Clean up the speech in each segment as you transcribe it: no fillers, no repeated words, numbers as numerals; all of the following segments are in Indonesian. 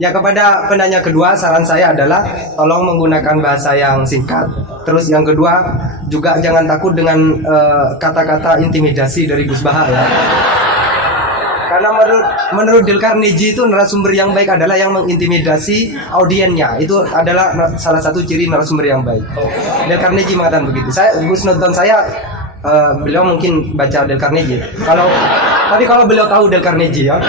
Ya, kepada penanya kedua, saran saya adalah tolong menggunakan bahasa yang singkat. Terus yang kedua, juga jangan takut dengan kata-kata intimidasi dari Gus Baha ya. Karena menurut Dale Carnegie itu narasumber yang baik adalah yang mengintimidasi audiennya. Itu adalah salah satu ciri narasumber yang baik. Dale Carnegie mengatakan begitu. Gus nonton saya, beliau mungkin baca Dale Carnegie. Tapi kalau beliau tahu Dale Carnegie ya.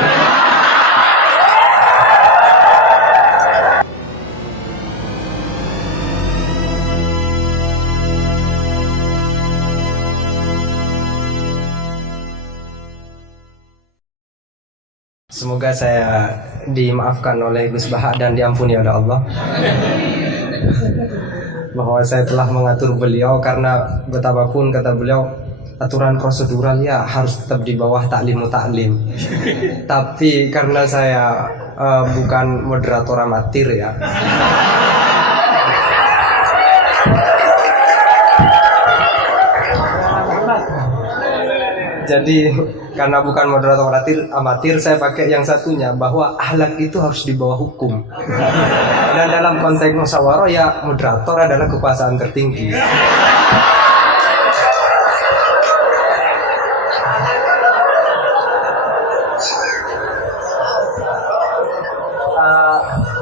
Semoga saya dimaafkan oleh Gus Baha dan diampuni oleh Allah bahwa saya telah mengatur beliau, karena betapapun kata beliau aturan prosedural ya harus tetap di bawah taklimu taklim. Tapi karena saya bukan moderator amatir ya, jadi karena bukan moderator amatir, saya pakai yang satunya, bahwa akhlak itu harus di bawah hukum. Dan dalam konteks musyawarah ya moderator adalah kekuasaan tertinggi.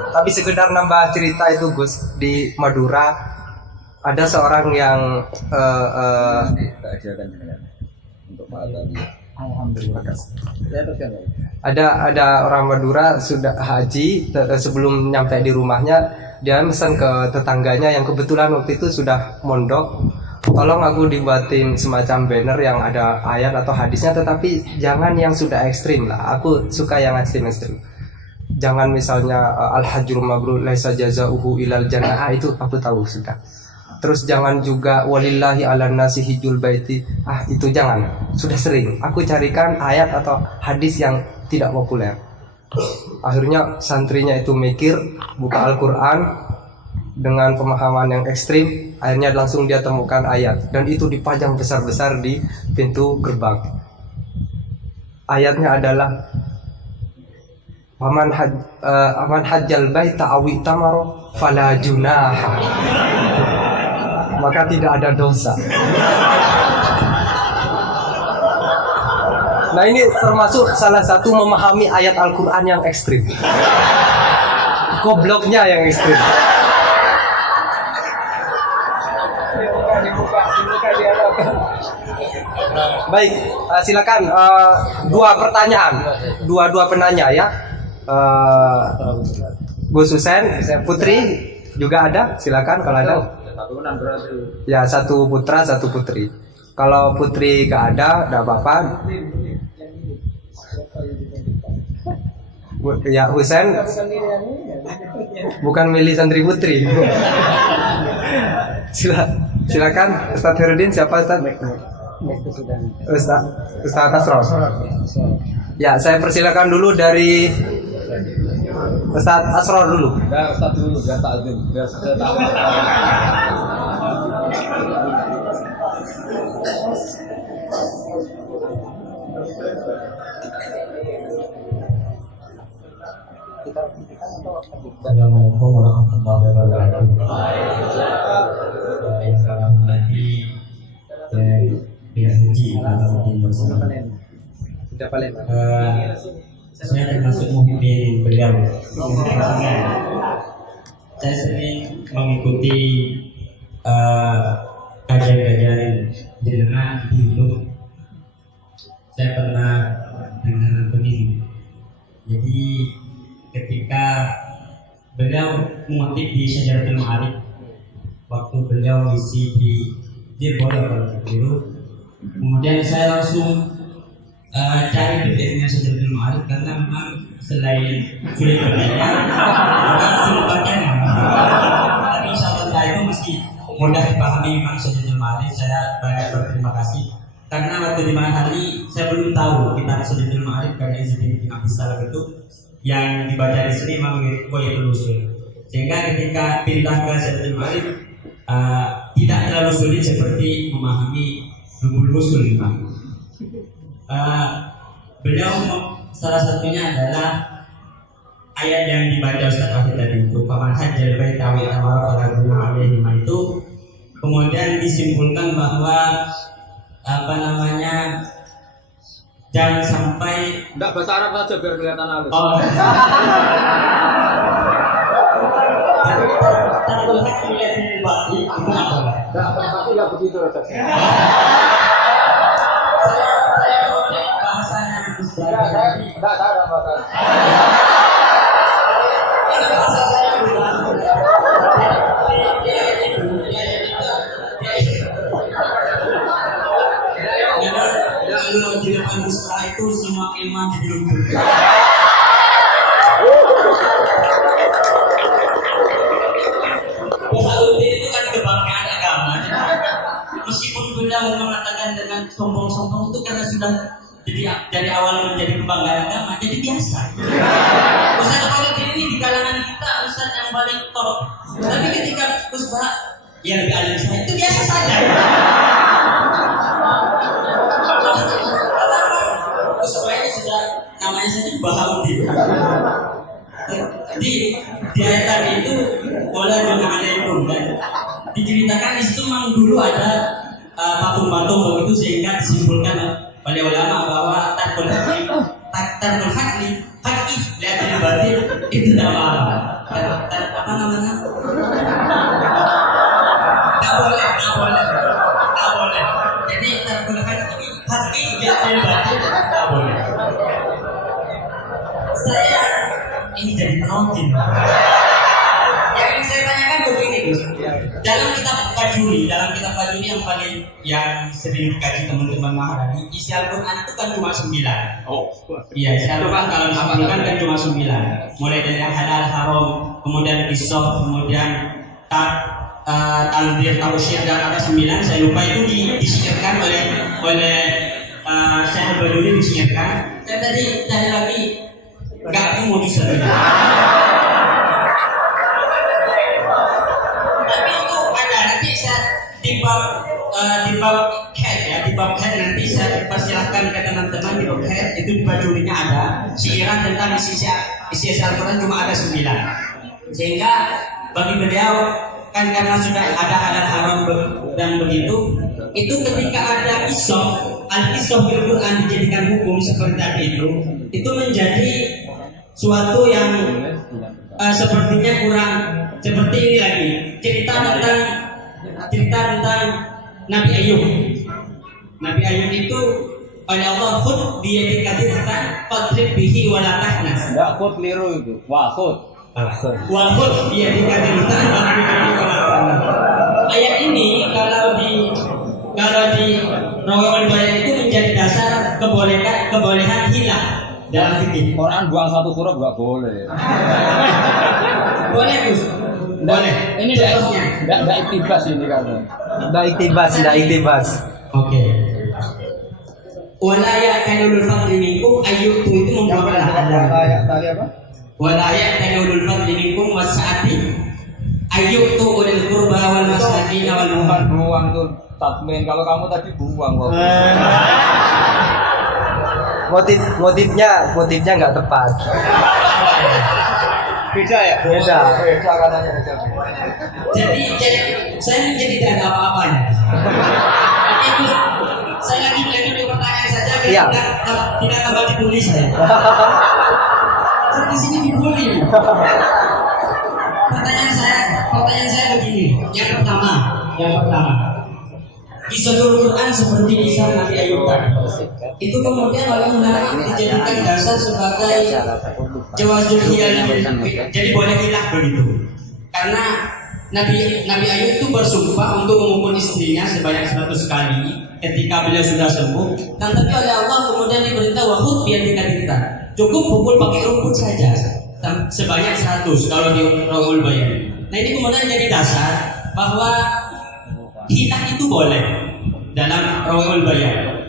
Tapi sekedar nambah cerita itu Gus, di Madura ada seorang yang Alhamdulillah. Ada orang Madura sudah haji, sebelum nyampe di rumahnya dia pesan ke tetangganya yang kebetulan waktu itu sudah mondok, tolong aku dibuatin semacam banner yang ada ayat atau hadisnya, tetapi jangan yang sudah ekstrim lah. Aku suka yang ekstrim. Jangan misalnya al-hajjul mabrur laisa jazaohu ilal jannah, itu aku tahu sudah. Terus jangan juga walillahi ala nasi hijjul baiti, itu jangan, sudah sering aku carikan ayat atau hadis yang tidak populer. Akhirnya santrinya itu mikir, buka Al-Quran dengan pemahaman yang ekstrim, akhirnya langsung dia temukan ayat, dan itu dipajang besar-besar di pintu gerbang. Ayatnya adalah Waman hajjal baita awi tamaro fala junaha, maka tidak ada dosa. Nah, ini termasuk salah satu memahami ayat Al-Quran yang ekstrim. Gobloknya yang ekstrim. Baik, silakan dua pertanyaan, dua penanya ya. Gus Husen, Putri juga ada, silakan kalau ada. Ya, satu putra, satu putri. Kalau putri gak ada, gak apa-apa. Ya, Husen bukan milih santri putri. Silakan Ustaz Herudin, siapa Ustaz? Ustaz Asror. Ya, saya persilakan dulu dari Ustaz Asror dulu. Ya, Ustaz dulu, biar takzim, biar saya tahu. Assalamualaikum warahmatullahi wabarakatuh. Salam lagi pihak haji saya termasuk muhibin beliau. Saya sering mengikuti kajian-kajian jenengan di YouTube. Saya pernah dengar begini. Jadi ketika beliau mengutip di Syajaratul Ma'arif, waktu beliau isi di Dirbola dulu, kemudian saya langsung cari titiknya Syajaratul Ma'arif, karena memang selain sulit bacanya, bukan sulit bacanya, tapi insya Allah itu masih mudah dipahami memang Syajaratul Ma'arif. Saya banyak berterima kasih, karena waktu di mana hari saya belum tahu kitab Syajaratul Ma'arif, karena Izzuddin bin Abdus Salam itu yang dibaca di sini memang mirip Qoyatul Usul, sehingga ketika pindah ke Syajaratul Ma'arif tidak terlalu sulit seperti memahami Rubul Usul memang. Beliau salah satunya adalah ayat yang dibaca Ustaz Wahid tadi itu paman hajjal baita wa tamara fala gunah alaihi itu kemudian disimpulkan bahwa apa namanya jangan sampai Enggak bahasa Arab saja biar kelihatan halus. Tanpa hak melihat ini bagi itu apa? Enggak, pasti enggak begitu Ustaz. Bahasanya Enggak ada bahasa. Kalau di depan sekolah itu semua kemah jadi lumpuh. Bahauddin itu kan kebanggaan agama. Meskipun benda mau mengatakan dengan sombong-sombong itu karena sudah jadi dari awal menjadi kebanggaan agama, jadi biasa. Ustaz Wahid ini di kalangan kita Ustaz yang paling top. Tapi ketika Gus Bah ya lebih alim saya itu biasa saja. Gus Bah ini sudah namanya saja Bahauddin. Jadi di ayat tadi itu wala junahaikum kan diceritakan di situ memang dulu ada patung-patung begitu sehingga disimpulkan oleh ulama bahwa tarkul hakli lihat dari batin itu tidak apa namanya tidak boleh jadi tarkul hakli lihat dari batin tidak boleh. Saya ini jadi penonton. Yang ingin saya tanyakan begini Gus. Dalam kitab Fajuri yang sering dikaji teman-teman Maharani, isi Al-Quran itu kan cuma 9. Oh. Iya, isi Al-Quran kalau disimpulkan kan cuma 9. Mulai dari halal haram, kemudian qisas, kemudian tanzir, tausyir dan ada 9. Saya lupa itu disihirkan oleh Syekh Baduri disihirkan. Saya tadi tanya lagi enggak mau disebut. Tapi itu ada nanti saya di bab head nanti saya persilahkan ke teman-teman di bab head itu di bajunya ada syiran tentang isi Al-Quran cuma ada 9. Sehingga bagi beliau kan karena sudah ada halal haram dan begitu itu ketika ada al-qisah bil Quran dijadikan hukum seperti tadi itu menjadi suatu yang sepertinya kurang seperti ini lagi cerita tentang Nabi Ayub. Nabi Ayub itu oleh Allah khud dia dikatakan fadrib bihi wala tahnas. Enggak khud liru itu. Wah khud. Wa khud dia dikatakan fadrib bihi wala tahnas. Ayat ini kalau di Rawal Bayan itu menjadi dasar kebolehan hilang dalam fikih. Quran buang satu huruf enggak boleh. Boleh Gus. Boleh. Ini contohnya. Enggak iktibas ini kan. Tidak iktibas. Oke. Wala ya'tanul fadli minkum ayyutu itu membawa Tadi apa? Wala ya'tanul fadli minkum wasa'ati ayyutu ulil qurba wal masakin wal Bukan buang tuh tatmin. Kalau kamu tadi buang loh. Motifnya nggak tepat. Beda ya? Beda katanya beda. Jadi saya menjadi tidak ada apa-apanya. Itu saya lagi di pertanyaan saja Iya. tidak tambah dibully saya. Saya di sini dibully. Pertanyaan saya begini. Yang pertama, kisah Quran seperti kisah Nabi Ayub tadi. Itu kemudian oleh ulama dijadikan dasar sebagai jawazul hiyal. Jadi boleh hilah begitu. Karena Nabi Ayub itu bersumpah untuk memukul istrinya sebanyak 100 kali ketika beliau sudah sembuh. Dan tapi oleh Allah kemudian diberitahu wahud biar kita cukup pukul pakai rumput saja sebanyak 100 kalau di Rawul Bayan. Nah ini kemudian jadi dasar bahwa hilah itu boleh dalam Rawul Bayan.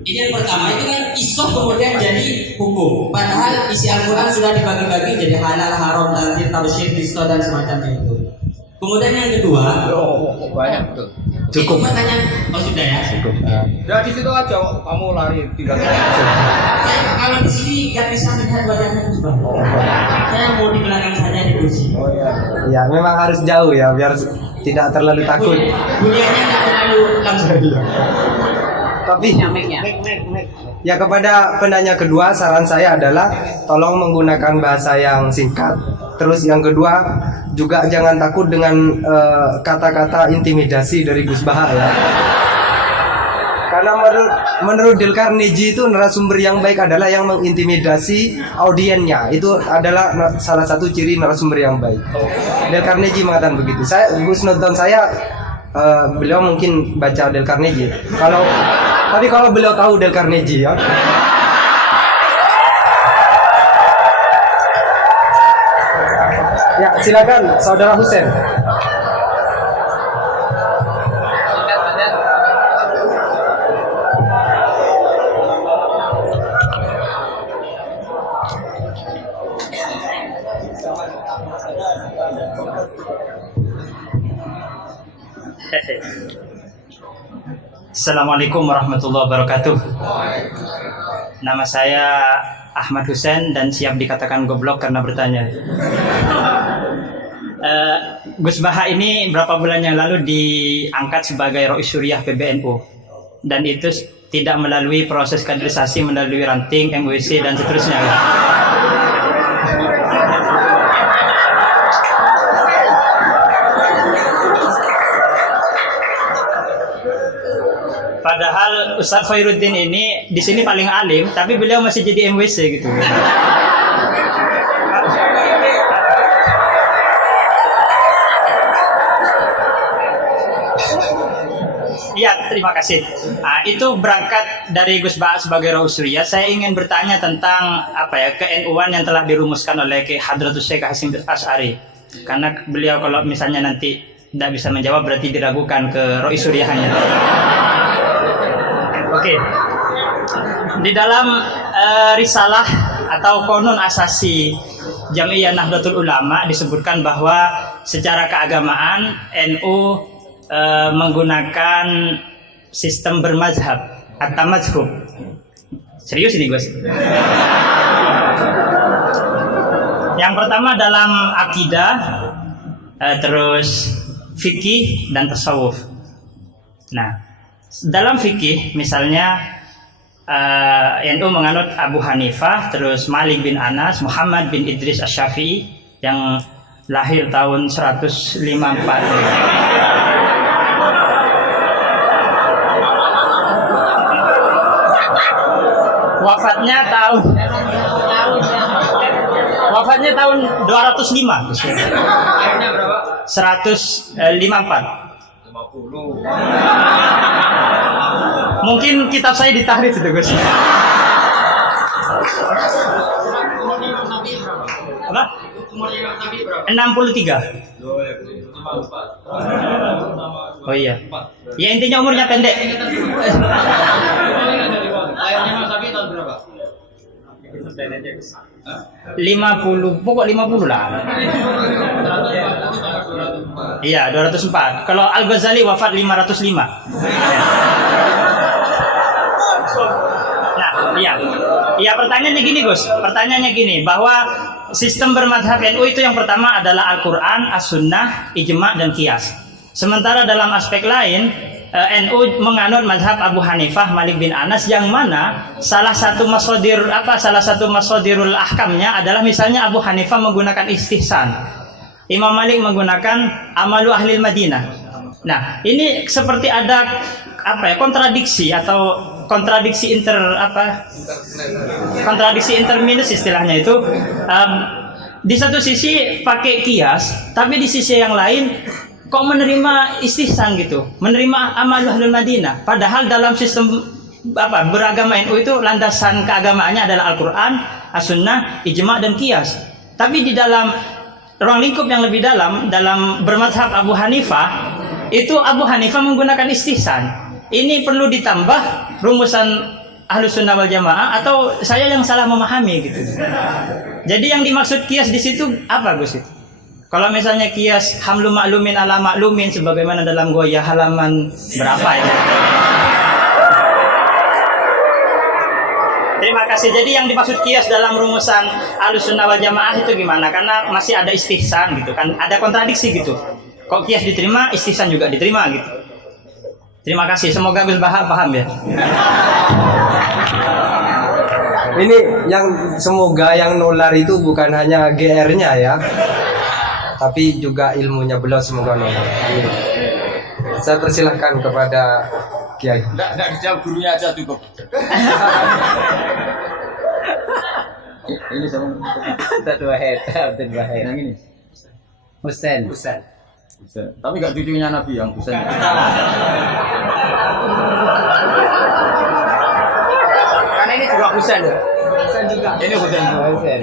Ini yang pertama, itu kan isoh kemudian jadi hukum. Padahal isi Al-Quran sudah dibagi-bagi jadi halal, haram, tanzir, tausyir, qisas dan semacamnya itu. Kemudian yang kedua, Banyak betul. Cukup. itu pertanyaan, oh sudah ya. Cukup. Ya di situ aja kamu lari tidak. Saya kalau di sini nggak bisa melihat wajahnya Gus Baha. Saya mau di belakang saja di kursi. Ya, memang harus jauh ya biar tidak terlalu takut. Buniannya nggak terlalu langsung. Tapi ya kepada penanya kedua, saran saya adalah tolong menggunakan bahasa yang singkat. Terus yang kedua juga jangan takut dengan kata-kata intimidasi dari Gus Baha ya. Karena menurut Dale Carnegie itu narasumber yang baik adalah yang mengintimidasi audiennya. Itu adalah salah satu ciri narasumber yang baik. Dale Carnegie mengatakan begitu. Gus nonton saya, beliau mungkin baca Dale Carnegie. Tapi kalau beliau tahu Dale Carnegie ya. Ya, silakan Saudara Husen. Assalamualaikum warahmatullahi wabarakatuh. Nama saya Ahmad Husen dan siap dikatakan goblok karena bertanya. Gus Baha ini berapa bulan yang lalu diangkat sebagai Rois Syuriah PBNU dan itu tidak melalui proses kaderisasi melalui ranting, MWC dan seterusnya. Padahal Ustadz Khairuddin ini di sini paling alim, tapi beliau masih jadi MWC gitu. Iya, terima kasih. Nah, itu berangkat dari Gus Baha sebagai Rois Syuriah. Saya ingin bertanya tentang ke-NU-an yang telah dirumuskan oleh Ki Hadratus Syekh Hasyim Asy'ari. Karena beliau kalau misalnya nanti tidak bisa menjawab berarti diragukan ke Rois Syuriahnya. Oke. Di dalam risalah atau konun asasi Jam'iyah Nahdlatul Ulama disebutkan bahwa secara keagamaan NU menggunakan sistem bermazhab atau mazhub. Serius ini Gus. Yang pertama dalam akidah, terus fikih dan tasawuf. Nah, dalam fikih misalnya NU menganut Abu Hanifah, terus Malik bin Anas, Muhammad bin Idris Asy-Syafi'i yang lahir tahun 154. Wafatnya tahun 205. 154. Mungkin kitab saya ditahrif itu Gus. Apa? 63. Oh iya. Ya intinya umurnya pendek. 50, pokok 50 lah. Iya, 204. Kalau Al-Ghazali wafat 505. Nah, iya. Iya, pertanyaannya gini, Gus. Pertanyaannya gini, bahwa sistem bermadhab NU itu yang pertama adalah Al-Quran, As-Sunnah, Ijma' dan Qiyas. Sementara dalam aspek lain, NU menganut mazhab Abu Hanifah, Malik bin Anas, yang mana salah satu masadirul ahkamnya adalah misalnya Abu Hanifah menggunakan istihsan, Imam Malik menggunakan amalu ahlil Madinah. Nah, ini seperti ada kontradiksi atau kontradiksi interminus istilahnya itu. Di satu sisi pakai kias, tapi di sisi yang lain kok menerima istihsan gitu, menerima amal ahlul Madinah. Padahal dalam sistem beragama NU itu landasan keagamaannya adalah Al-Quran, As-Sunnah, Ijma' dan Qiyas. Tapi di dalam ruang lingkup yang lebih dalam bermadhab Abu Hanifah, itu Abu Hanifah menggunakan istihsan. Ini perlu ditambah rumusan Ahlus Sunnah wal Jamaah, atau saya yang salah memahami gitu. Jadi yang dimaksud Qiyas di situ apa Gus itu? Kalau misalnya kias hamlu maklumin ala maklumin sebagaimana dalam Goya halaman berapa ya? Terima kasih. Jadi yang dimaksud kias dalam rumusan Ahlussunnah wal Jamaah itu gimana? Karena masih ada istihsan gitu kan, ada kontradiksi gitu. Kok kias diterima, istihsan juga diterima gitu. Terima kasih. Semoga Bil Bahar paham ya. Ini yang semoga yang nular itu bukan hanya GR-nya ya, tapi juga ilmunya beliau semoga nular. Amin. Saya persilahkan kepada Kiai. Enggak dijawab gurunya aja cukup. Ini sama Abdul Wahid. yang ini. Husain. Tapi enggak cucunya Nabi yang Husain. Karena ini juga Husain ya. Ini Husain. Husain.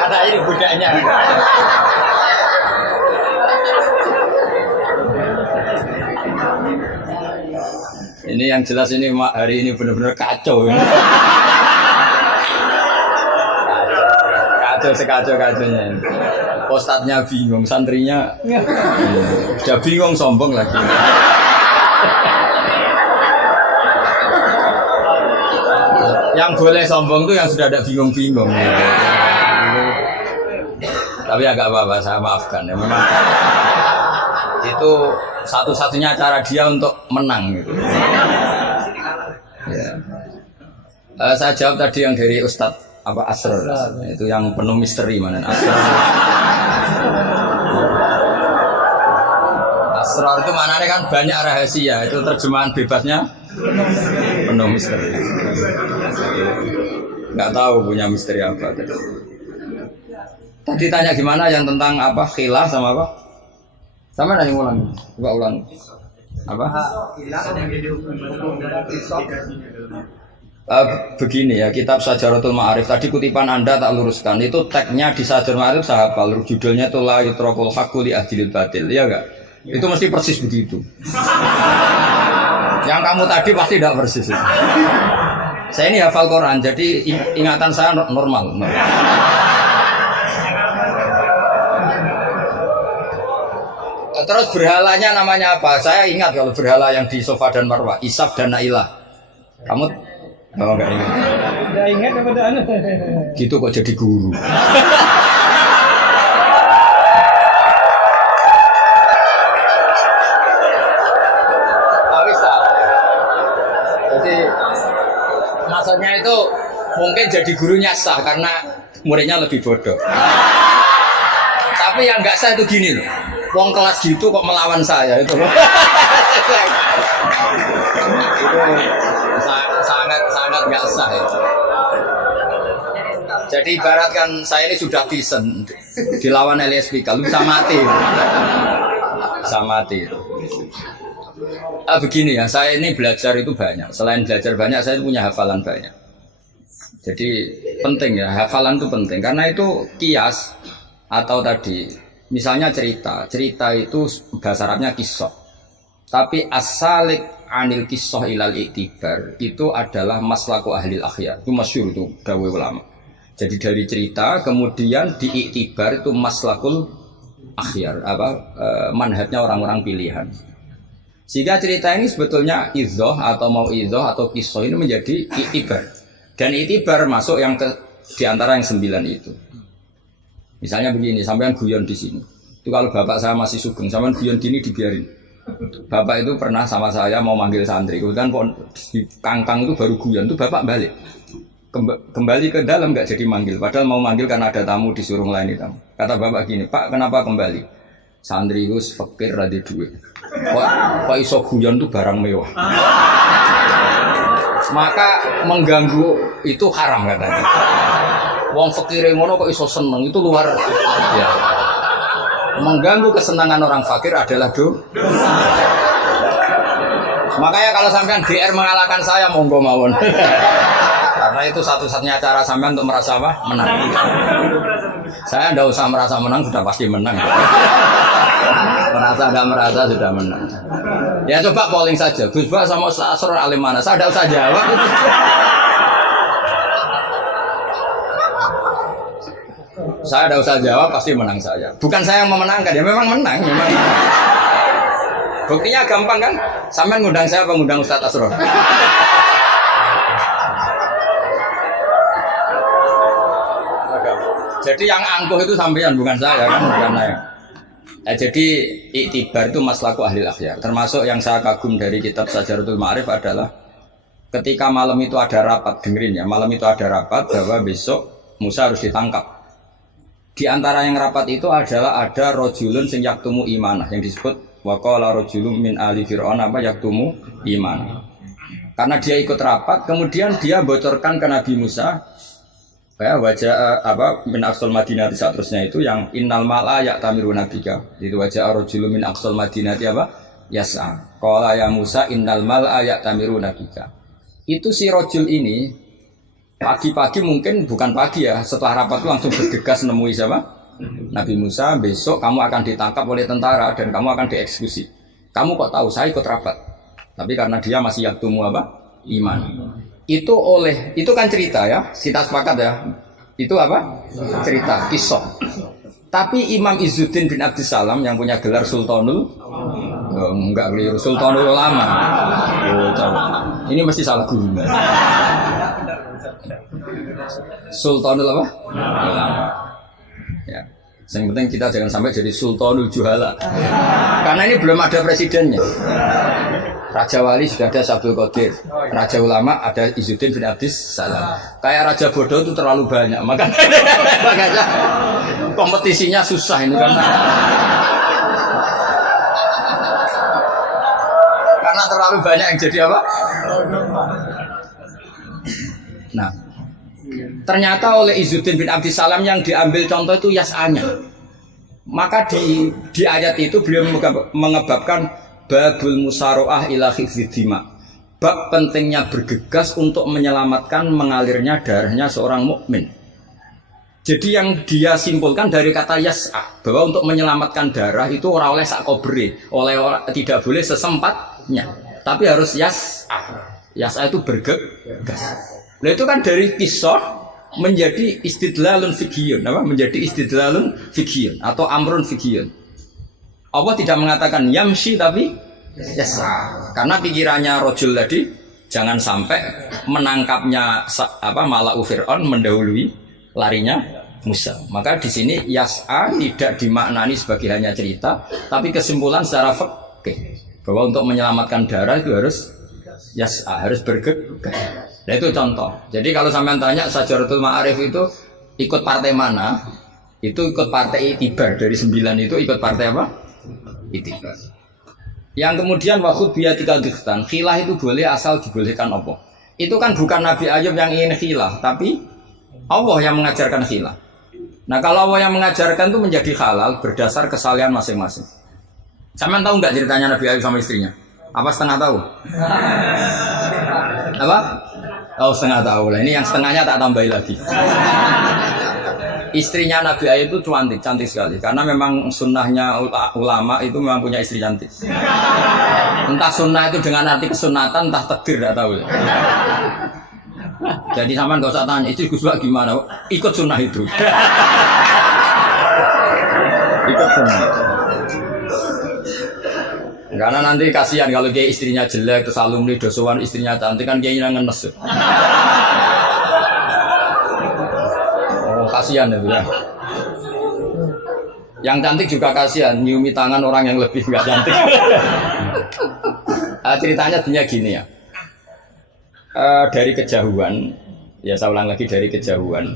Kata ini budaknya. Ini yang jelas ini hari ini benar-benar kacau. Kacau sekacau-kacaunya. Ustadznya bingung, santrinya udah bingung, sombong lagi. Yang boleh sombong tuh yang sudah ada bingung-bingung. Tapi agak apa-apa, saya maafkan ya. Memang itu satu-satunya cara dia untuk menang gitu. Ya. Saya jawab tadi yang dari Ustadz apa Asrar, itu yang penuh misteri mana Asrar. Asrar itu maknanya kan banyak rahasia, itu terjemahan bebasnya penuh misteri. Nggak tahu punya misteri apa tadi. Tadi tanya gimana yang tentang apa khilaf sama apa? Sama nanya ulang, coba ulang. Apa? Begini ya, kitab Syajaratul Ma'arif tadi kutipan Anda tak luruskan, itu tagnya di Syajaratul Ma'arif saya hafal, judulnya itu la yutrakul haqqu li ahdil batil, ya enggak? Itu mesti persis begitu. Yang kamu tadi pasti tidak persis itu. Saya ini hafal Quran, jadi ingatan saya normal. Terus berhalanya namanya apa? Saya ingat kalau berhala yang di Sofa dan Marwah, Isaf dan Nailah. Kamu oh enggak ingat? Udah ingat apa dah? Gitu kok jadi guru. Tapi salah. Jadi maksudnya itu mungkin jadi gurunya sah karena muridnya lebih bodoh. Tapi yang nggak sah itu gini loh. Wong kelas gitu kok melawan saya itu loh. Itu sangat nggak sah itu. Jadi ibaratkan saya ini sudah pisen dilawan Elias Pikal, bisa mati. Bisa mati. Begini ya, saya ini belajar itu banyak. Selain belajar banyak, saya punya hafalan banyak. Jadi penting ya, hafalan itu penting karena itu kias atau tadi misalnya cerita itu bahasa Arabnya kisah. Tapi asalik anil kisah ilal iktibar itu adalah maslaku ahlil akhyar. Itu masyhur itu dawuh ulama. Jadi dari cerita kemudian diiktibar itu maslakul akhyar, manhajnya orang-orang pilihan. Sehingga cerita ini sebetulnya idzoh atau mau idzoh atau kisah ini menjadi iktibar. Dan iktibar masuk yang di antara yang 9 itu. Misalnya begini, sampean guyon di sini. Itu kalau bapak saya masih sugeng, sampean guyon gini dibiarin. Bapak itu pernah sama saya mau manggil santri, kemudian di kangkang itu baru guyon, itu bapak balik. Kembali ke dalam nggak jadi manggil, padahal mau manggil karena ada tamu disuruh melayani tamu. Kata bapak gini, Pak kenapa kembali? Santri itu fakir rada duit. Kok iso guyon itu barang mewah. Maka mengganggu itu haram katanya. Wong fakir ngono kok iso seneng itu luar ya. Mengganggu kesenangan orang fakir adalah dosa. Makanya kalau sampean GR mengalahkan saya monggo mawon. Karena itu satu-satunya cara sampean untuk merasa apa? Menang. Saya tidak usah merasa menang, sudah pasti menang. Merasa tidak merasa sudah menang. Ya coba polling saja. Gus Bak sama Ustaz Asrar alim mana? Saya tidak usah jawab. Saya tidak usah jawab, pasti menang saya. Bukan saya yang memenangkan, ya memang menang. Memang. Buktinya gampang kan? Sampai ngundang saya apa ngundang Ustadz Asror? Jadi yang angkuh itu sampean, bukan saya kan, bukan saya. Jadi iktibar itu maslaku ahli akhyar. Termasuk yang saya kagum dari kitab Sajaratul Ma'arif adalah ketika malam itu ada rapat, dengerin ya, malam itu ada rapat bahwa besok Musa harus ditangkap. Di antara yang rapat itu adalah ada rojulun sing yaktumu imanah, yang disebut waqala rojulun min ali fir'aun apa yaktumu imanah. Karena dia ikut rapat, kemudian dia bocorkan ke Nabi Musa ya, wajah apa min aqsal madinah seterusnya itu yang innal mala ya'tamiru nabika. Itu wajah rojulun min aqsal madinah apa? Yas'a. Qala ya Musa innal mala ya'tamiru nabika. Itu si rojul ini pagi-pagi, mungkin bukan pagi ya, setelah rapat itu langsung bergegas nemui siapa? Nabi Musa, besok kamu akan ditangkap oleh tentara dan kamu akan dieksekusi. Kamu kok tahu? Saya ikut rapat. Tapi karena dia masih yaktumu apa? Iman. Itu kan cerita ya, kita sepakat ya. Itu apa? Cerita, kisah. Tapi Imam Izzuddin bin Abdissalam yang punya gelar Sultanul enggak keliru, Sultanul Ulama. Ini mesti salah guru. Sultanul apa? Ulama. Ya. Yang penting kita jangan sampai jadi Sultanul Juhala. Karena ini belum ada presidennya. Raja Wali sudah ada Sabdul Qadir. Raja Ulama ada Izzuddin bin Abdissalam. Kayak Raja Bodoh itu terlalu banyak. Makanya kompetisinya susah ini karena terlalu banyak yang jadi apa? Nah, ternyata oleh Izzuddin bin Abdissalam yang diambil contoh itu yas'anya. Maka di ayat itu beliau mengebabkan babul musaroah ila khifdidima. Bab pentingnya bergegas untuk menyelamatkan mengalirnya darahnya seorang mukmin. Jadi yang dia simpulkan dari kata yas'a, bahwa untuk menyelamatkan darah itu ora oleh sak kobre, tidak boleh sesempatnya, tapi harus yas'a. Yas'a itu bergegas. Nah itu kan dari kisah menjadi istidlalun fiqhiyun, apa? Menjadi istidlalun fiqhiyun atau amrun fiqhiyun. Allah tidak mengatakan yamshi tapi yas'a. Karena pikirannya rojul tadi jangan sampai menangkapnya apa Mala'u Fir'aun mendahului larinya Musa. Maka di sini yas'a tidak dimaknani sebagai hanya cerita, tapi kesimpulan secara fikih bahwa untuk menyelamatkan darah itu harus yas'a, harus bergegas. Nah itu contoh. Jadi kalau sampean tanya Sajaratul Ma'arif itu ikut partai mana? Itu ikut partai Itibar. Dari 9 itu ikut partai apa? Itibar. Yang kemudian wakhud biyatika dikhtan. Khilah itu boleh asal dibolehkan apa? Itu kan bukan Nabi Ayub yang ingin khilah, tapi Allah yang mengajarkan khilah. Nah kalau Allah yang mengajarkan itu menjadi halal berdasar kesalahan masing-masing. Sampean tahu nggak ceritanya Nabi Ayub sama istrinya? Apa setengah tahu? Apa? Oh setengah tahu lah. Ini yang setengahnya tak tambahin lagi. Istrinya Nabi Ayub itu cantik sekali. Karena memang sunnahnya ulama itu memang punya istri cantik. Entah sunnah itu dengan arti kesunatan, entah takdir, tidak tahu. Jadi sama nggak usah tanya, istri Gus Bak gimana? Ikut sunnah itu. Ikut sunnah. Karena nanti kasihan kalau dia istrinya jelek, terus alumni dosowan istrinya cantik kan dia yang ngenes. Oh kasihan ya. Yang cantik juga kasihan, nyiumi tangan orang yang lebih nggak cantik. Ceritanya dunia gini ya. Dari kejauhan, ya saya ulang lagi dari kejauhan.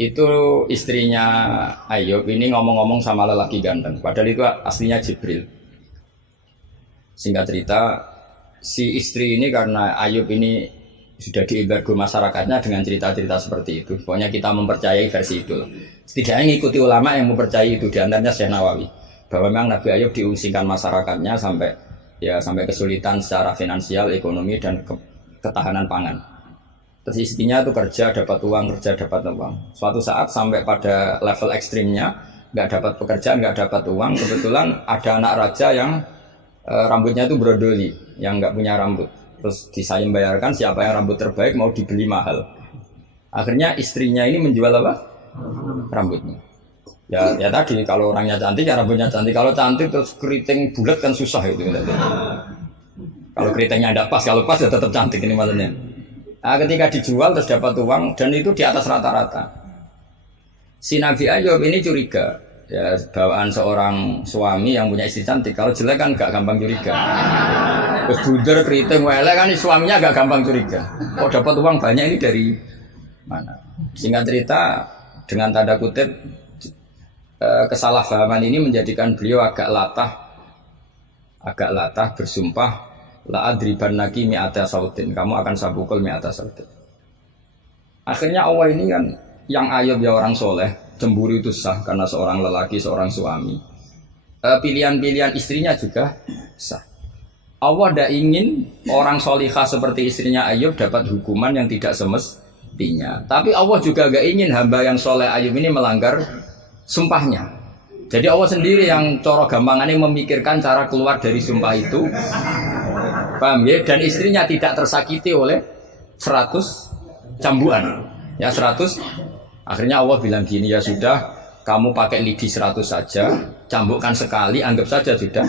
Itu istrinya Ayub ini ngomong-ngomong sama lelaki ganteng. Padahal itu aslinya Jibril. Singkat cerita, si istri ini karena Ayub ini sudah diembargo masyarakatnya dengan cerita-cerita seperti itu. Pokoknya kita mempercayai versi itu. Setidaknya mengikuti ulama yang mempercayai itu, diantaranya Syekh Nawawi. Bahwa memang Nabi Ayub diungsikan masyarakatnya sampai kesulitan secara finansial, ekonomi, dan ketahanan pangan. Terus istrinya itu kerja dapat uang. Suatu saat sampai pada level ekstrimnya, nggak dapat pekerjaan, nggak dapat uang. Kebetulan ada anak raja yang rambutnya itu brodoli, yang nggak punya rambut. Terus disayang bayarkan siapa yang rambut terbaik mau dibeli mahal. Akhirnya istrinya ini menjual apa? Rambutnya. Ya tadi kalau orangnya cantik ya rambutnya cantik. Kalau cantik terus keriting bulat kan susah itu. Kalau keritingnya ada pas, kalau pas ya tetap cantik ini maksudnya. Nah, ketika dijual terus dapat uang dan itu di atas rata-rata. Si Nabi Ayub ini curiga. Ya bawaan seorang suami yang punya istri cantik. Kalau jelek kan gak gampang curiga. Terus buder keriting welek kan suaminya gak gampang curiga. Kok dapat uang banyak ini dari mana? Singkat cerita dengan tanda kutip kesalahpahaman ini menjadikan beliau agak latah bersumpah la adribannaki mi'ata sautin, kamu akan saya pukul mi'ata sautin. Akhirnya Allah ini kan yang Ayub ya orang soleh, cemburu itu sah karena seorang lelaki, seorang suami. Pilihan-pilihan istrinya juga sah. Allah tidak ingin orang solihah seperti istrinya Ayub dapat hukuman yang tidak semestinya. Tapi Allah juga gak ingin hamba yang soleh Ayub ini melanggar sumpahnya. Jadi Allah sendiri yang coro gampangannya memikirkan cara keluar dari sumpah itu. Paham ya? Dan istrinya tidak tersakiti oleh 100 cambuan. Ya 100. Akhirnya Allah bilang gini, ya sudah, kamu pakai lidi 100 saja, cambukkan sekali, anggap saja sudah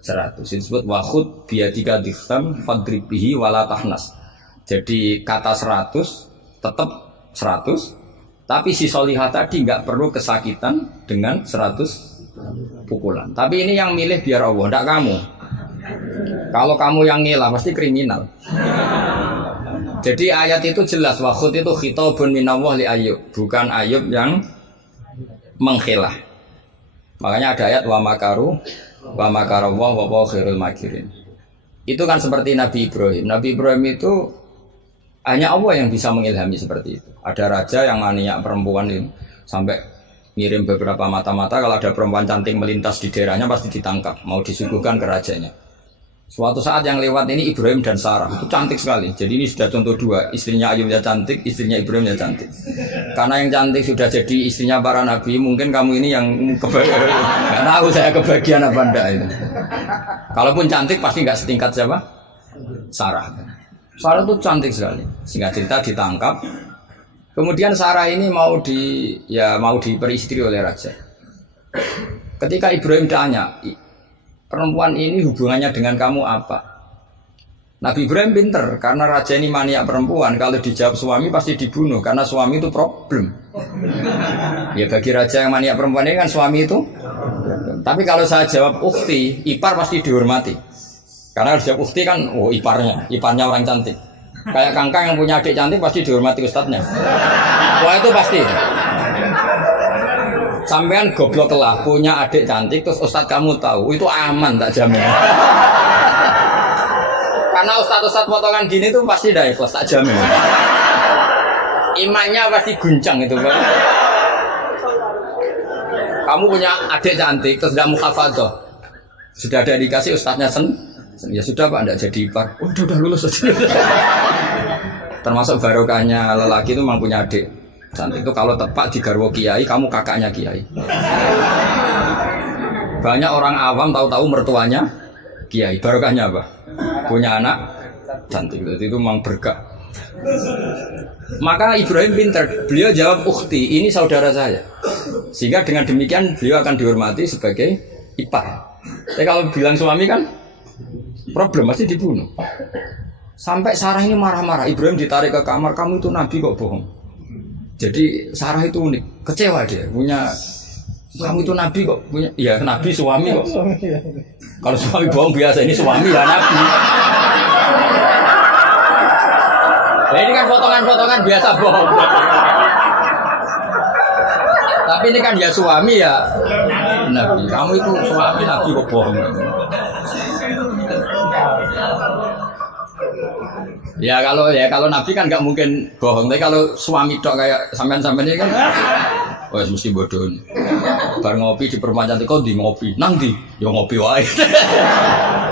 100. Itu disebut wakhud biadika diftam fadribihi wala tahnas. Jadi kata 100 tetap 100, tapi si solihah tadi nggak perlu kesakitan dengan 100 pukulan. Tapi ini yang milih biar Allah, tidak kamu. Kalau kamu yang ngilah pasti kriminal. Jadi ayat itu jelas, wakhud itu khitabun minallah li Ayub, bukan Ayub yang mengkhilah. Makanya ada ayat wa makaru wa makarallah wa huwa khairul makirin. Itu kan seperti Nabi Ibrahim. Nabi Ibrahim itu hanya Allah yang bisa mengilhami seperti itu. Ada raja yang maniak perempuan ini sampai ngirim beberapa mata-mata, kalau ada perempuan cantik melintas di daerahnya pasti ditangkap, mau disuguhkan ke rajanya. Suatu saat yang lewat ini Ibrahim dan Sarah, itu cantik sekali. Jadi ini sudah contoh dua, istrinya Ayub ya cantik, istrinya Ibrahim ya cantik. Karena yang cantik sudah jadi istrinya para nabi, mungkin kamu ini yang nggak tahu saya kebagian apa enggak itu. Kalaupun cantik pasti nggak setingkat siapa? Sarah. Sarah itu cantik sekali. Singkat cerita ditangkap. Kemudian Sarah ini mau diperistri oleh raja. Ketika Ibrahim tanya, perempuan ini hubungannya dengan kamu apa? Nabi Ibrahim pinter, karena raja ini maniak perempuan. Kalau dijawab suami pasti dibunuh, karena suami itu problem. Ya bagi raja yang maniak perempuan ini kan suami itu. Tapi kalau saya jawab ukhti, ipar pasti dihormati. Karena harus jawab ukhti kan, oh iparnya orang cantik. Kayak Kangkang yang punya adik cantik pasti dihormati ustadznya. Wah itu pasti. Sampean goblok lah, punya adik cantik terus ustadz kamu tahu, itu aman tak jamin. Karena ustadz potongan gini tuh pasti dah ikhlas, tak jamin. Imannya pasti guncang itu kan. Kamu punya adik cantik terus tidak mukhafadzah, sudah ada dikasih ustadznya ya sudah pak, tidak jadi ipar. Udah lulus aja. Termasuk barokahnya lelaki itu memang punya adik cantik itu, kalau tepat di garwo kiai, kamu kakaknya kiai. Banyak orang awam tahu-tahu mertuanya kiai, barokahnya apa? Punya anak cantik, itu memang berkah. Maka Ibrahim pintar, beliau jawab ukhti, ini saudara saya. Sehingga dengan demikian beliau akan dihormati sebagai ipar. Tapi kalau bilang suami kan problem, pasti dibunuh. Sampai Sarah ini marah-marah, Ibrahim ditarik ke kamar, kamu itu nabi kok bohong. Jadi Sarah itu unik, kecewa dia, punya kamu itu nabi kok, punya ya nabi suami kok. Kalau suami bohong biasa, ini suami ya nabi. Nah, ini kan potongan-potongan biasa bohong. Tapi ini kan ya suami ya nabi. Kamu itu suami nabi kok bohong. Ya kalau nabi kan nggak mungkin bohong, tapi kalau suami dok kayak sampean-sampean ini kan, wah mesti bodoh. Bar ngopi di perempuan cantik kok di ngopi, nang di, ya ngopi wae.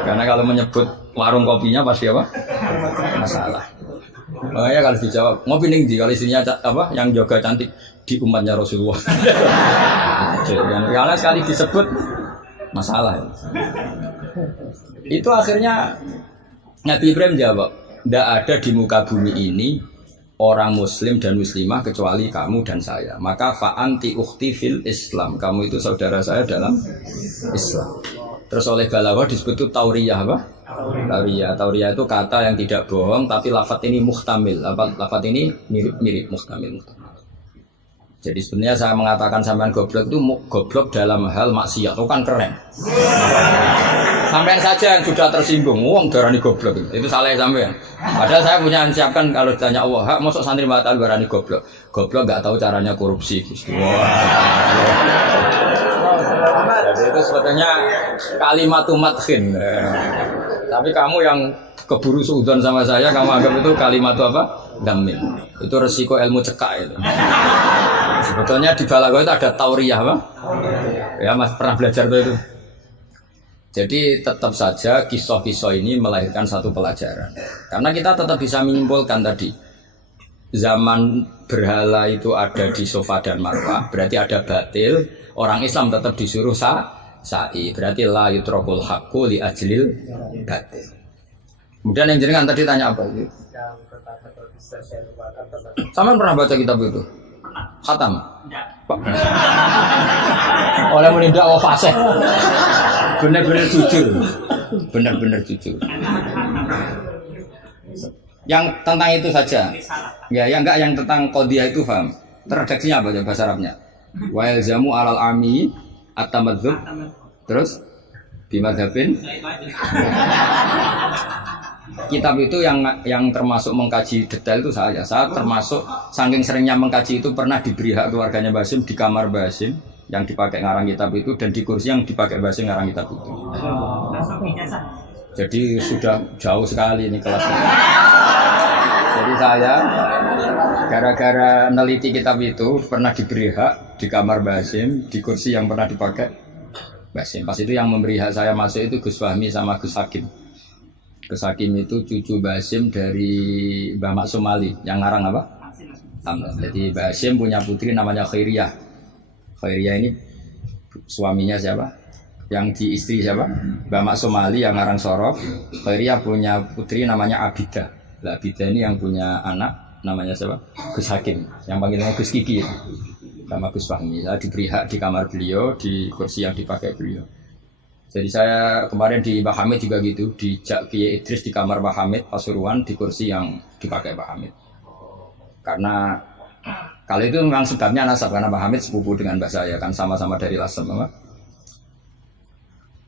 Karena kalau menyebut warung kopinya pasti apa? Masalah. Makanya kalau dijawab ngopi ning di, kalau istrinya apa yang jaga cantik di umatnya Rasulullah. Karena sekali disebut masalah. Itu akhirnya Nabi Ibrahim jawab, tidak ada di muka bumi ini orang muslim dan muslimah kecuali kamu dan saya. Maka fa anti ukhti fil Islam. Kamu itu saudara saya dalam Islam. Terus oleh Balaghah disebut itu tauriyah apa? Tauriyah. Tauriyah itu kata yang tidak bohong tapi lafaz ini muhtamil. Lafaz ini mirip muhtamil. Jadi sebenarnya saya mengatakan sampean goblok itu goblok dalam hal maksiat. Itu kan keren. Sampean saja yang sudah tersinggung, wong darani goblok itu salah sampean. Padahal saya punya siapkan kalau ditanya Allah, hak masuk santri batal darani goblok. Goblok nggak tahu caranya korupsi. Jadi itu sebetulnya kalimat madkhin. Tapi kamu yang keburu suudzon sama saya, kamu anggap itu kalimat apa? Gamin. Itu resiko ilmu cekak itu. Sebetulnya di Balaghah itu ada tauriyah apa? Ya Mas pernah belajar itu. Jadi tetap saja kisah-kisah ini melahirkan satu pelajaran. Karena kita tetap bisa menyimpulkan tadi zaman berhala itu ada di Sofa dan Marwah, berarti ada batil. Orang Islam tetap disuruh sa'i, berarti la yutrakul haqqu li ajlil batil. Kemudian yang jenengan tadi tanya apa itu? Sama pernah baca kitab itu? Khatam? Pak. Oleh menindak fasih. Benar-benar jujur. Benar-benar jujur. Yang tentang itu saja. Ya, yang enggak yang tentang qadhiyah itu paham. Redaksinya apa bahasa Arabnya? Wa yalzamu alal ami at-tamadzub. Terus bimadzhabin. Kitab itu yang termasuk mengkaji detail itu saya termasuk saking seringnya mengkaji itu pernah diberi hak keluarganya Basim di kamar Basim yang dipakai ngarang kitab itu dan di kursi yang dipakai Basim ngarang kitab itu. Jadi sudah jauh sekali ini kelasnya. Jadi saya gara-gara meneliti kitab itu pernah diberi hak di kamar Basim di kursi yang pernah dipakai Basim. Pas itu yang memberi hak saya masuk itu Gus Fahmi sama Gus Hakim. Gus Hakim itu cucu Basim dari Mbah Mak Somali yang ngarang apa? Jadi Basim punya putri namanya Khairiyah. Khairiyah ini suaminya siapa? Yang di istri siapa? Mbah Mak Somali yang ngarang Sorof. Khairiyah punya putri namanya Abidah. Lah Abidah ini yang punya anak namanya siapa? Gus Hakim. Yang panggilnya Gus Kiki sama Gus Fahmi. Saya diberi hak di kamar beliau di kursi yang dipakai beliau. Jadi saya kemarin di Pak Hamid juga gitu, di Kiai Idris di kamar Pak Hamid Pasuruan di kursi yang dipakai Pak Hamid. Karena kalau itu memang sebabnya nasab karena Pak Hamid sepupu dengan mbak saya kan sama-sama dari Lasem, apa?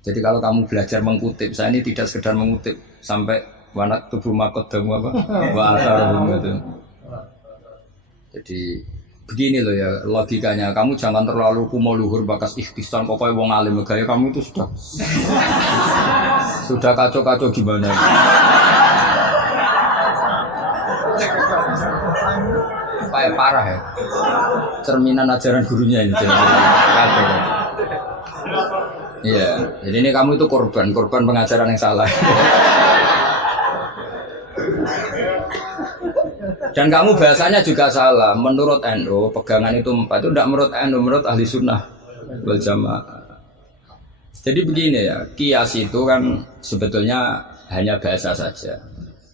Jadi kalau kamu belajar mengutip, saya ini tidak sekedar mengutip sampai wanat tubuh makodamu apa, wa asarum gitu. Jadi begini loh ya logikanya, kamu jangan terlalu kumo luhur bakas ikhtisan pokoknya wong alim gaya kamu itu sudah kacau-kacau gimana kayak parah ya cerminan ajaran gurunya ini kacau. Iya, jadi ini kamu itu korban pengajaran yang salah. Dan kamu bahasanya juga salah. Menurut NU pegangan itu 4 itu tidak menurut NU, menurut ahli sunnah wal jamaah. Jadi begini ya, kias itu kan sebetulnya hanya bahasa saja.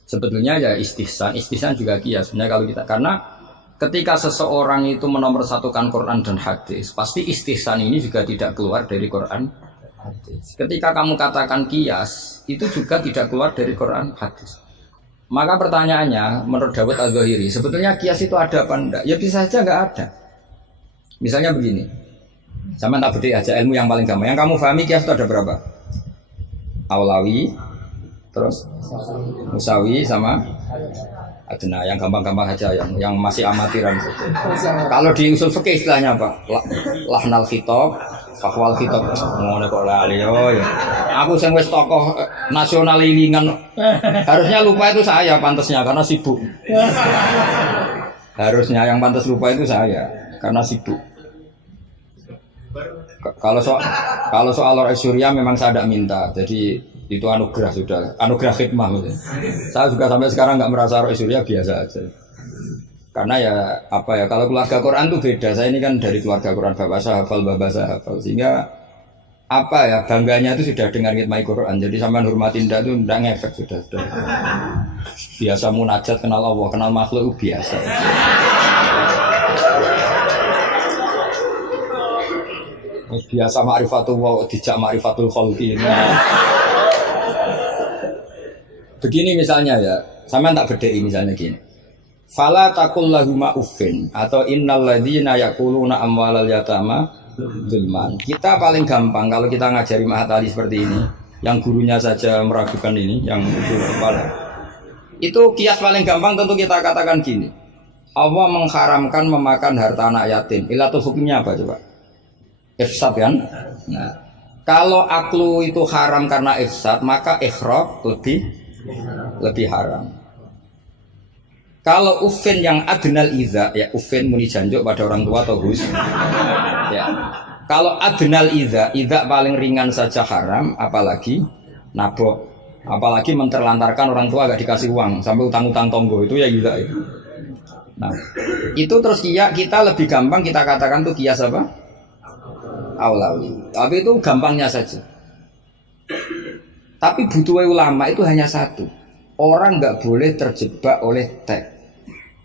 Sebetulnya ya istihsan juga kias. Sebenarnya kalau kita karena ketika seseorang itu menomorsatukan Quran dan hadis, pasti istihsan ini juga tidak keluar dari Quran hadis. Ketika kamu katakan kias, itu juga tidak keluar dari Quran hadis. Maka pertanyaannya, menurut Dawud Al-Zahiri, sebetulnya kias itu ada apa enggak? Ya bisa saja enggak ada. Misalnya begini, sama tak beda aja ilmu yang paling gampang. Yang kamu pahami kias itu ada berapa? Aulawi, terus Musawi sama Adna. Yang gampang-gampang aja, yang masih amatiran. Kalau di usul fikih istilahnya apa? Lahnal khitab, fakwal khitab. Ngono kok lali yo. Aku sing wis tokoh nasional ilingan. Harusnya lupa itu saya pantasnya karena sibuk. Harusnya yang pantas lupa itu saya karena sibuk. Kalau soal Surya memang saya tidak minta. Jadi itu anugerah sudah, anugerah khidmah. Saya juga sampai sekarang nggak merasa Surya biasa aja. Karena ya apa ya, kalau keluarga Quran itu beda. Saya ini kan dari keluarga Quran, bapak saya hafal, bapak saya hafal, sehingga apa ya bangganya itu sudah dengar ngitmai Quran. Jadi sampean hormatin ndak itu ndak ngefek sudah. Biasa munajat kenal Allah, kenal makhluk biasa. Biasa ma'rifatullah dijak ma'rifatul khalqi. Begini misalnya ya, sampean tak bedheki misalnya gini. Fala taqul lahum uffin atau innal ladzina yaquluna amwalal yatama zulman. Kita paling gampang kalau kita ngajari Mahat Ali seperti ini, yang gurunya saja meragukan ini, yang itu kepala. Itu kias paling gampang tentu kita katakan gini. Allah mengharamkan memakan harta anak yatim. Ilatul hukumnya apa coba? Ifsad kan? Nah, kalau aklu itu haram karena ifsad, maka ikhraq lebih haram. Kalau ufin yang adnal idza, ya ufin muni janjuk pada orang tua atau hus. Ya. Kalau adnal idza paling ringan saja haram, apalagi nabok, apalagi menterlantarkan orang tua gak dikasih uang sampai utang-utang tonggo itu ya idza itu. Nah, itu terus kita lebih gampang kita katakan tuh kias apa? Aulawi. Tapi itu gampangnya saja. Tapi butuh ulama itu hanya satu. Orang nggak boleh terjebak oleh teks.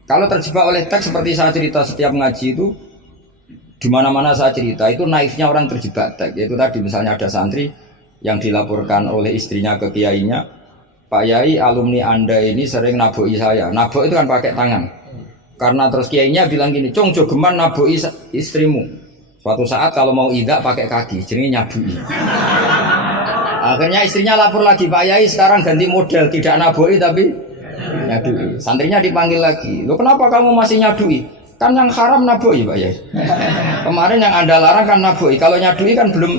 Kalau terjebak oleh teks seperti saya cerita setiap ngaji itu, di mana-mana saya cerita itu naifnya orang terjebak teks. Yaitu tadi misalnya ada santri yang dilaporkan oleh istrinya ke kiainya, Pak Yai alumni Anda ini sering naboi saya. Nabok itu kan pakai tangan. Karena terus kiainya bilang gini, "Cong jogeman naboi istrimu." Suatu saat kalau mau idak pakai kaki, jadi nyabui. Akhirnya istrinya lapor lagi, Pak Yai sekarang ganti model, tidak naboi tapi nyadui. Santrinya dipanggil lagi, "Loh kenapa kamu masih nyadui? Kan yang haram naboi Pak Yai. Kemarin yang Anda larang kan naboi, kalau nyadui kan belum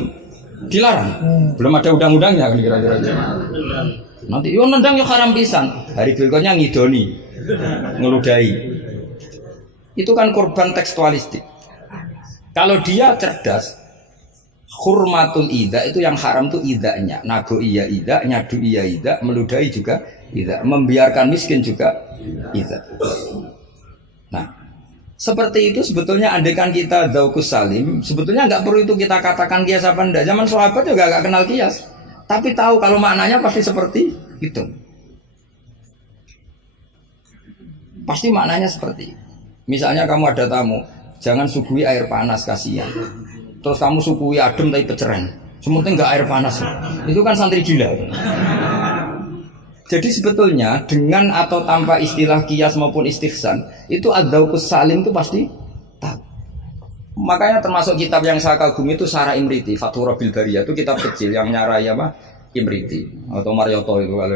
dilarang, belum ada undang-undangnya kan kira-kira. Nanti yo nendang yo haram pisan, hari berikutnya ngidoni, ngeludahi. Itu kan korban tekstualistik. Kalau dia cerdas, hurmatul ida itu yang haram tuh idanya, nago iya ida, nyadu iya ida, meludahi juga ida, membiarkan miskin juga ida. Nah, seperti itu sebetulnya andekan kita dzauqus salim, sebetulnya nggak perlu itu kita katakan kias apa enggak. Zaman sahabat juga nggak kenal kias, tapi tahu kalau maknanya pasti seperti itu. Pasti maknanya seperti itu. Misalnya kamu ada tamu, jangan suguhi air panas, kasihan. Terus kamu suguhi adem tapi peceren. Sementing nggak air panas. Itu kan santri gila. Jadi sebetulnya dengan atau tanpa istilah kias maupun istihsan, itu ad-dzauqus salim itu pasti tahu. Makanya termasuk kitab yang saya kagumi itu Syarah Imriti, Fathur Rabbil Bariyah, itu kitab kecil yang nyarai apa? Imriti atau Marioto itu kalau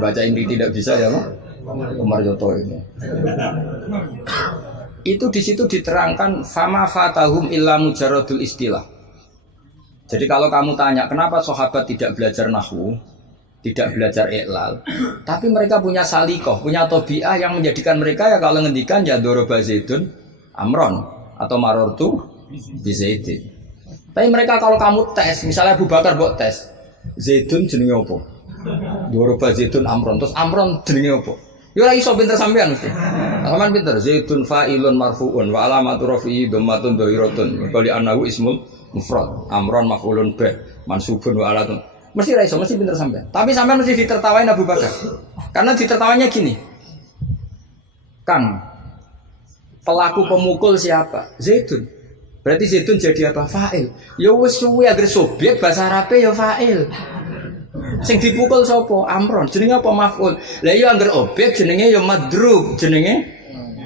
baca Imriti tidak bisa ya Pak? Marioto ini. Itu di situ diterangkan fama fatahum illa mujarradul istilah. Jadi kalau kamu tanya kenapa sahabat tidak belajar nahwu, tidak belajar i'lal, tapi mereka punya salikoh, punya tobiah yang menjadikan mereka ya kalau ngendikan ya doroba zaidun amron atau marortu bi zaidin. Tapi mereka kalau kamu tes, misalnya Abu Bakar buat tes, zaidun jenenge apa? Doroba zaidun amron, terus amron jenenge apa? Ya ora iso pinter sampean mesti. Sampean pinter zaitun fa'ilun marfu'un wa alamatu rafi'i dhammatun dhahiratun. Qali annahu ismul mufrad. Amron maf'ulun bih mansubun wa alatun. Mesti ra iso, mesti pinter sampean. Tapi sampean mesti ditertawain Abu Bakar. Karena ditertawanya gini. Kang, pelaku pemukul siapa? Zaitun. Berarti zaitun jadi apa? Fa'il. Ya wis suwe agar subjek bahasa Arabe ya fa'il. Sing dipukul sapa? Amron. Jenenge apa maf'ul? Lah iya angger objek jenenge ya madrub, jenenge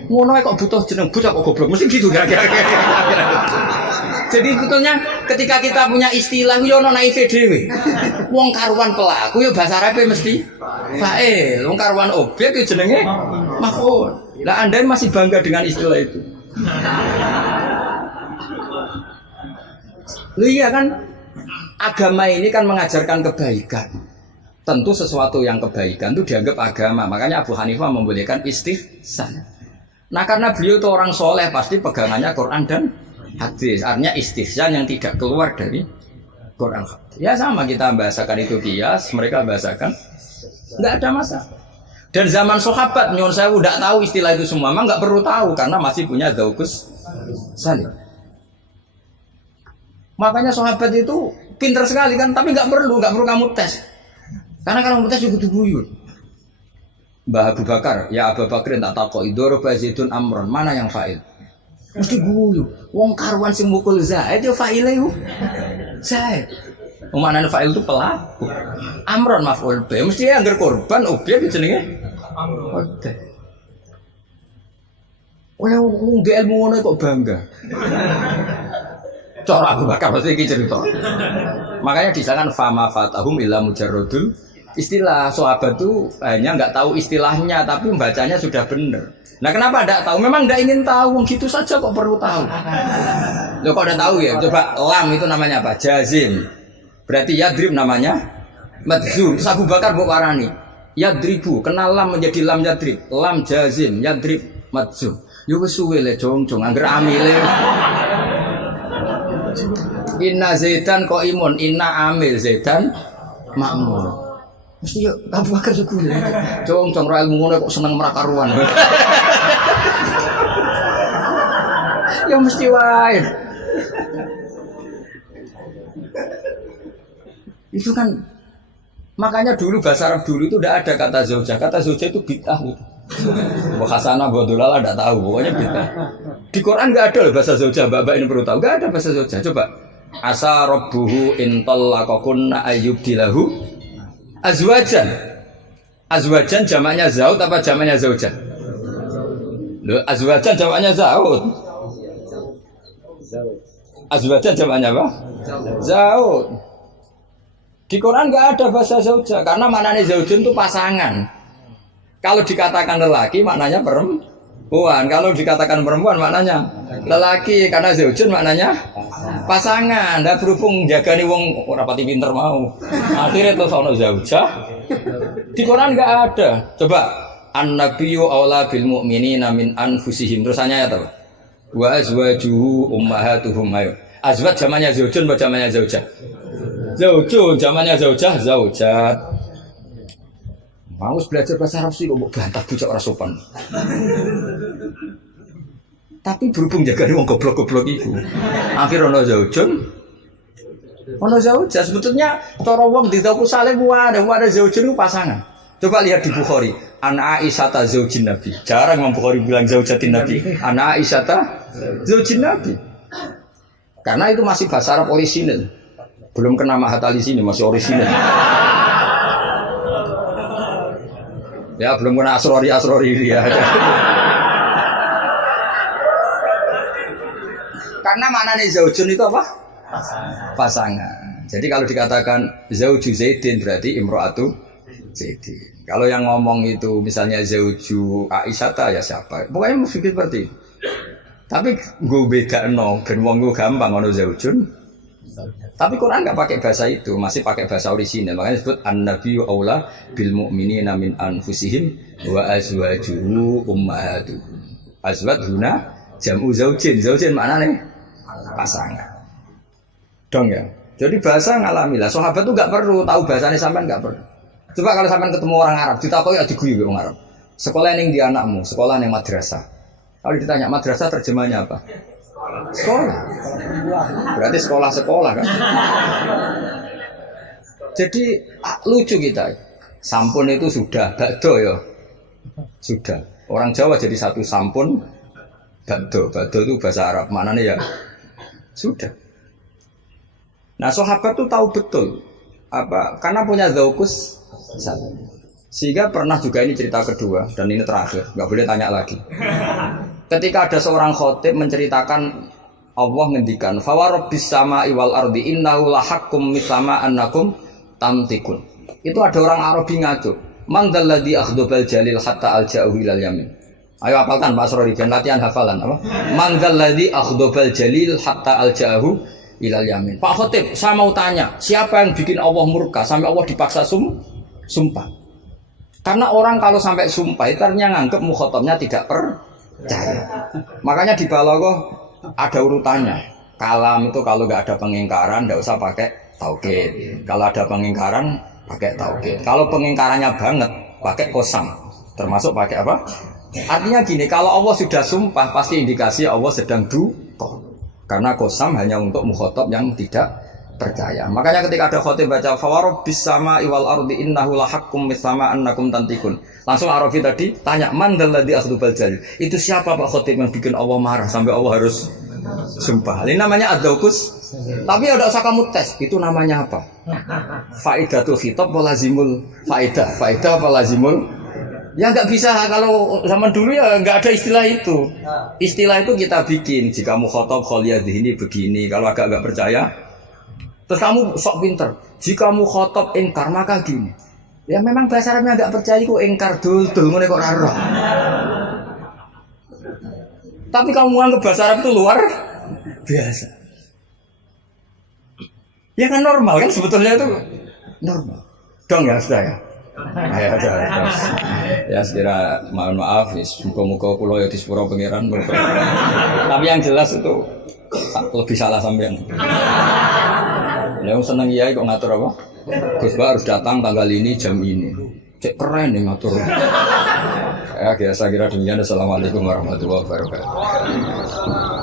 ngono kok butuh jeneng bocah kok goblok. Mesti gitu kira-kira. Jadi sebetulnya ketika kita punya istilah yo ono naive dhewe. Wong karuan pelaku yo bahasa Arabe mesti fa'il. Wong karuan objek yo jenenge maf'ul. Lah Anda masih bangga dengan istilah itu. Lu iya kan? Agama ini kan mengajarkan kebaikan. Tentu sesuatu yang kebaikan itu dianggap agama. Makanya Abu Hanifah membolehkan istihsan. Nah karena beliau itu orang soleh, pasti pegangannya Quran dan hadis. Artinya istihsan yang tidak keluar dari Quran. Ya sama kita bahasakan itu kias, mereka bahasakan nggak ada masalah. Dan zaman sahabat nyuwun sewu tidak tahu istilah itu semua, memang nggak perlu tahu karena masih punya dzauqus salim. Makanya sahabat itu pintar sekali kan, tapi nggak perlu kamu tes. Karena kalau kamu tes juga guyu. Mbah Abu Bakar, ya Abu Bakar tak takok idoro Zaidun Amron, mana yang fa'il? Mesti guyu. Wong karuan sing mukul Zaid yo fa'ile yo. Zaid. Maknane fa'il itu pelaku. Amron maf'ul bi. Mesti anggar korban objek jenenge Amron. Oleh wong di ilmu ngono kok bangga. Cara Abu Bakar mesti iki cerita. Makanya disangkan fama fatahum illa mujarradul istilah. Sahabat itu hanya nggak tahu istilahnya tapi bacanya sudah benar. Nah kenapa tidak tahu? Memang tidak ingin tahu, gitu saja kok perlu tahu. Lo kok udah tahu ya? Coba lam itu namanya apa? Jazim. Berarti yadrib namanya madzum. Terus Abu Bakar buat warani yadribu. Kenal lam menjadi lam yadrib. Lam jazim yadrib madzum. Yo wis suwe le jong-jong angger amile. Inna Zaidan qaimun, inna amil Zaidan makmur. Mesti yo Abu Bakar suku ya. Jong-jong ra ilmu ngono kok seneng merakaruan. Ya mesti wae. Itu kan makanya dulu bahasa Arab dulu itu tidak ada kata zaujah. Kata zaujah itu bid'ah gitu. Hasanah Bodolala tidak tahu, pokoknya bid'ah. Di Quran nggak ada loh bahasa zaujah. Mbak ini perlu tahu, nggak ada bahasa zaujah. Coba asa rabbuhu in talaqakunna ayyubdilahu azwajan. Azwajan jamaknya zaud apa jamaknya zaujah? Loh, azwajan jamaknya zaud. Azwajan jamaknya apa? Zaud. Di Quran nggak ada bahasa zaujah karena maknanya zaujun itu pasangan. Kalau dikatakan lelaki maknanya perempuan. Kalau dikatakan perempuan maknanya lelaki karena zaujun maknanya pasangan. Dan berhubung jaga nih wong rapati pinter mau. Akhirnya terus ono zaujah. Di Quran nggak ada. Coba an-nabiyyu aula bil mu'minina min anfusihim. Terusannya ya tahu. Wa azwajuhu ummahatuhum. Ayo. Azwaj zamannya zaujun apa zamannya zaujah? Zaujun zamannya zaujah, zaujat. Mau belajar bahasa Arab sih kok bantah bocah ora sopan. Tapi berhubung jaga wong goblok-goblok iku. Akhir ono zaujun. Ono zaujah sebetulnya cara wong ditaku saleh ada zaujun itu pasangan. Coba lihat di Bukhari, Ana Aisyata zaujin Nabi. Jarang Imam Bukhari bilang zaujatin Nabi. Ana Aisyata zaujin Nabi. Karena itu masih bahasa Arab orisinal. Belum kena mahatali sini masih orisinal. Ya belum kena asrori dia. Karena maknanya zaujun itu apa? Pasangan. Jadi kalau dikatakan zauju Zaidin berarti imro'atu Zaidin. Kalau yang ngomong itu misalnya zauju Aisyata ya siapa? Pokoknya mesti seperti itu. Tapi gue beda no, ben wong gue gampang ono zaujun. Tapi Quran nggak pakai bahasa itu, masih pakai bahasa orisinal. Makanya disebut an-nabiyyu aula bil mu'minina min anfusihim wa azwajuhu ummahatuhum. Azwaj huna jam'u zaujin. Zaujin maknanya pasangan. Dong ya. Jadi bahasa ngalamilah. Sahabat tuh nggak perlu tahu bahasanya sampean nggak perlu. Coba kalau sampean ketemu orang Arab, ditakoki ya diguyu orang Arab. Sekolah ning di anakmu, sekolah ning madrasah. Kalau ditanya madrasah terjemahnya apa? Sekolah. Berarti sekolah-sekolah kan. Jadi lucu kita. Sampun itu sudah, bakdo ya. Sudah. Orang Jawa jadi satu sampun, bakdo. Bakdo itu bahasa Arab. Maknanya ya sudah. Nah, sahabat tuh tahu betul apa? Karena punya zaukus sehingga pernah juga ini cerita kedua dan ini terakhir, nggak boleh tanya lagi. Ketika ada seorang khotib menceritakan Allah ngendikan fawarabbis sama'i wal ardi innahu lahaqqum mithama annakum tamtikun. Itu ada orang Arabi ngaco. Man dzalladzi akhdabal jalil hatta alja'u ilal yamin. Ayo hafalkan Pak Asrori dan latihan hafalan apa? Man dzalladzi akhdabal jalil hatta alja'u ilal yamin. Pak khotib, saya mau tanya, siapa yang bikin Allah murka sampai Allah dipaksa sumpah? Karena orang kalau sampai sumpah itu artinya nganggep mukhatabnya tidak percaya. Makanya di balaghah ada urutannya. Kalam itu kalau nggak ada pengingkaran nggak usah pakai taukid. Kalau ada pengingkaran pakai taukid. Kalau pengingkarannya banget pakai qasam. Termasuk pakai apa? Artinya gini, kalau Allah sudah sumpah pasti indikasi Allah sedang duka. Karena qasam hanya untuk mukhatab yang tidak percaya. Makanya ketika ada khotib baca fawarabbis sama'i wal ardi innahu lahaqqum mitsama annakum tantikun. Langsung Arafi tadi tanya man dalladzi akhdubal jalil. Itu siapa Pak khotib yang bikin Allah marah sampai Allah harus sumpah. Ini namanya ad-daukus. Tapi ada usah kamu tes. Itu namanya apa? Faidatul khitab wa lazimul faidah. Faidah apa lazimul? Ya nggak bisa kalau zaman dulu ya nggak ada istilah itu. Istilah itu kita bikin. Jika mukhatab khaliyadhi ini begini. Kalau agak nggak percaya, terus kamu sok pinter. Jika mukhatab ingkar maka gini. Ya memang bahasa Arabnya nggak percaya kok ingkar dul ngene kok ora. Tapi kamu anggap bahasa Arab itu luar biasa. Ya kan normal kan sebetulnya itu normal. Dong ya sudah ya. Ya sudah. Ya sekira mohon maaf, muka-muka pulau ya di sepuro pangeran. Tapi yang jelas itu lebih salah sampean. Yang seneng kiai kok ngatur apa? Gus Bah harus datang tanggal ini jam ini. Cek keren nih ngatur. Ya biasa kira demikian. Assalamualaikum warahmatullahi wabarakatuh.